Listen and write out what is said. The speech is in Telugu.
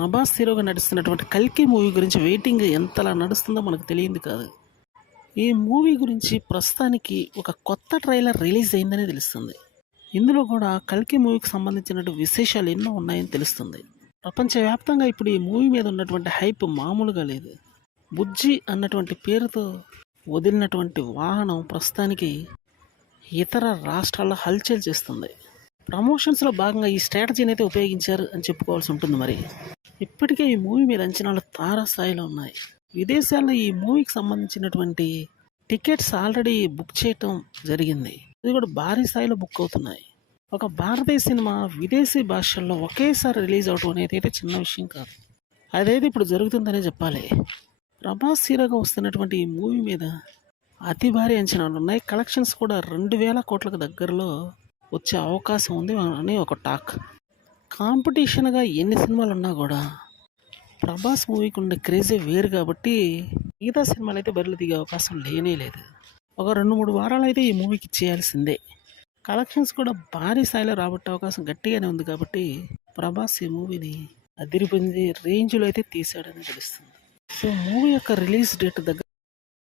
ప్రభాస్ హీరోగా నడుస్తున్నటువంటి 'కల్కి' మూవీ గురించి వెయిటింగ్ ఎంతలా నడుస్తుందో మనకు తెలియంది కాదు. ఈ మూవీ గురించి ప్రస్తుతానికి ఒక కొత్త ట్రైలర్ రిలీజ్ అయిందని తెలుస్తుంది. ఇందులో కూడా 'కల్కి' మూవీకి సంబంధించినటువంటి విశేషాలు ఎన్నో ఉన్నాయని తెలుస్తుంది. ప్రపంచవ్యాప్తంగా ఇప్పుడు ఈ మూవీ మీద ఉన్నటువంటి హైప్ మామూలుగా లేదు. 'బుజ్జి' అన్నటువంటి పేరుతో వదిలినటువంటి వాహనం ప్రస్తుతానికి ఇతర రాష్ట్రాల్లో హల్చల్ చేస్తుంది. ప్రమోషన్స్‌లో భాగంగా ఈ స్ట్రాటజీని అయితే ఉపయోగించారు అని చెప్పుకోవాల్సి ఉంటుంది మరి. ఇప్పటికే ఈ మూవీ మీద అంచనాలు తారాస్థాయిలో ఉన్నాయి. విదేశాల్లో ఈ మూవీకి సంబంధించినటువంటి టికెట్స్ ఆల్రెడీ బుక్ చేయటం జరిగింది. ఇది కూడా భారీ స్థాయిలో బుక్ అవుతున్నాయి. ఒక భారతీయ సినిమా విదేశీ భాషల్లో ఒకేసారి రిలీజ్ అవడం అనేది అయితే చిన్న విషయం కాదు. అదైతే ఇప్పుడు జరుగుతుందనే చెప్పాలి. ప్రభాస్ హీరోగా వస్తున్నటువంటి ఈ మూవీ మీద అతి భారీ అంచనాలు ఉన్నాయి. కలెక్షన్స్ కూడా 2,000 కోట్లకు దగ్గరలో వచ్చే అవకాశం ఉంది అని ఒక టాక్. కాంపిటీషన్గా ఎన్ని సినిమాలు ఉన్నా కూడా ప్రభాస్ మూవీకి ఉండే క్రేజే వేరు కాబట్టి మిగతా సినిమాలు అయితే బరిలో దిగే అవకాశం లేనే లేదు. ఒక 2-3 వారాలు అయితే ఈ మూవీకి చేయాల్సిందే. కలెక్షన్స్ కూడా భారీ స్థాయిలో రాబట్టే అవకాశం గట్టిగానే ఉంది కాబట్టి ప్రభాస్ ఈ మూవీని అదిరిపోయింది రేంజ్లో అయితే తీశాడని తెలుస్తుంది. సో మూవీ యొక్క రిలీజ్ డేట్ దగ్గర